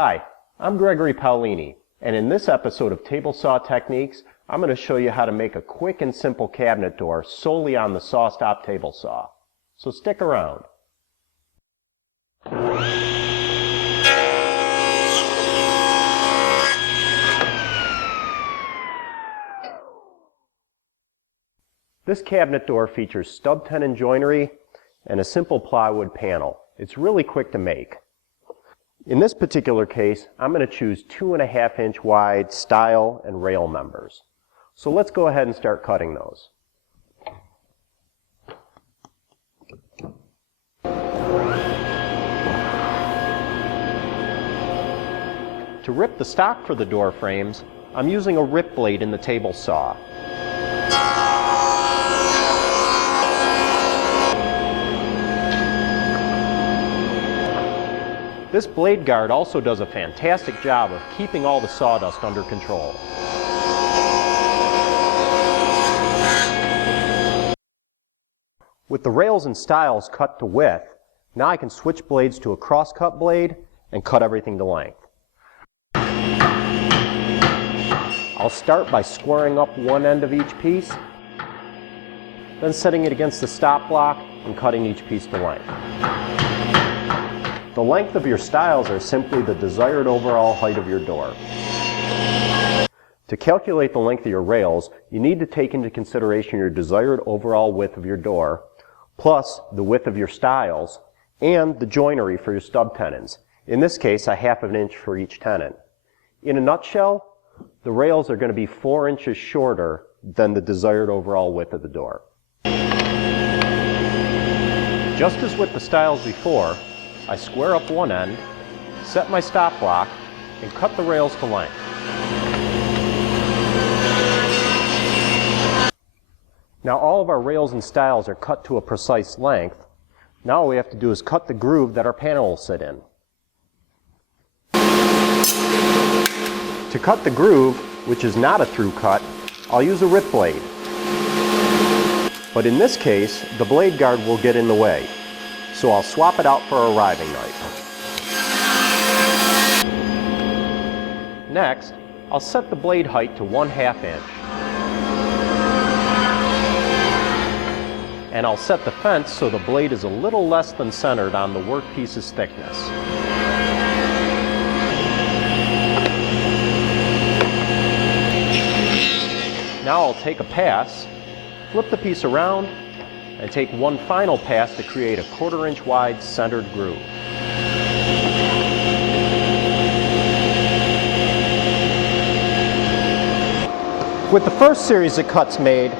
Hi, I'm Gregory Paolini, and in this episode of Table Saw Techniques, I'm going to show you how to make a quick and simple cabinet door solely on the SawStop table saw. So stick around. This cabinet door features stub tenon joinery and a simple plywood panel. It's really quick to make. In this particular case, I'm going to choose 2.5 inch wide stile and rail members. So let's go ahead and start cutting those. To rip the stock for the door frames, I'm using a rip blade in the table saw. This blade guard also does a fantastic job of keeping all the sawdust under control. With the rails and stiles cut to width, now I can switch blades to a crosscut blade and cut everything to length. I'll start by squaring up one end of each piece, then setting it against the stop block and cutting each piece to length. The length of your stiles are simply the desired overall height of your door. To calculate the length of your rails, you need to take into consideration your desired overall width of your door, plus the width of your stiles, and the joinery for your stub tenons. In this case, 1/2 inch for each tenon. In a nutshell, the rails are going to be 4 inches shorter than the desired overall width of the door. Just as with the stiles before, I square up one end, set my stop block, and cut the rails to length. Now all of our rails and stiles are cut to a precise length. Now all we have to do is cut the groove that our panel will sit in. To cut the groove, which is not a through cut, I'll use a rip blade. But in this case, the blade guard will get in the way. So I'll swap it out for a riving knife. Next, I'll set the blade height to 1/2 inch. And I'll set the fence so the blade is a little less than centered on the workpiece's thickness. Now I'll take a pass, flip the piece around, and take one final pass to create a 1/4 inch wide centered groove. With the first series of cuts made,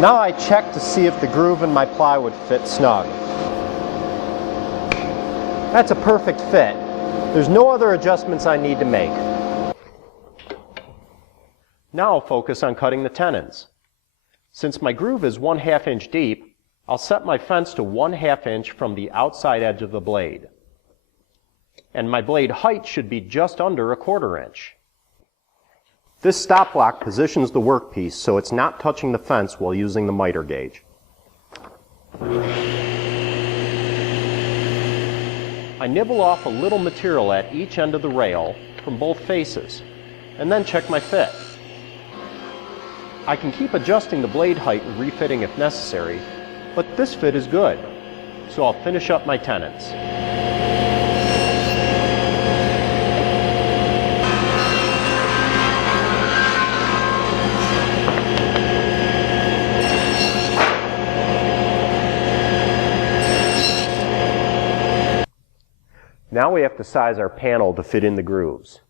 now I check to see if the groove in my plywood fits snug. That's a perfect fit. There's no other adjustments I need to make. Now I'll focus on cutting the tenons. Since my groove is 1/2 inch deep, I'll set my fence to 1/2 inch from the outside edge of the blade. And my blade height should be just under 1/4 inch. This stop block positions the workpiece so it's not touching the fence while using the miter gauge. I nibble off a little material at each end of the rail from both faces, and then check my fit. I can keep adjusting the blade height and refitting if necessary, but this fit is good, so I'll finish up my tenons. Now we have to size our panel to fit in the grooves.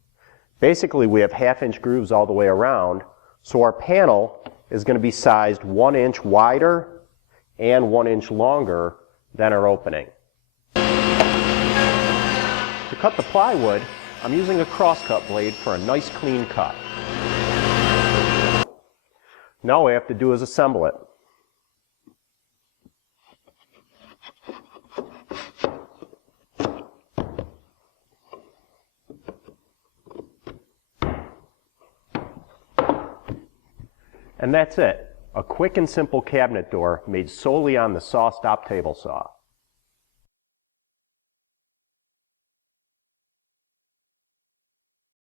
Basically, we have 1/2 inch grooves all the way around, so our panel is going to be sized 1 inch wider and 1 inch longer than our opening. To cut the plywood, I'm using a crosscut blade for a nice clean cut. Now all we have to do is assemble it. And that's it. A quick and simple cabinet door made solely on the SawStop table saw.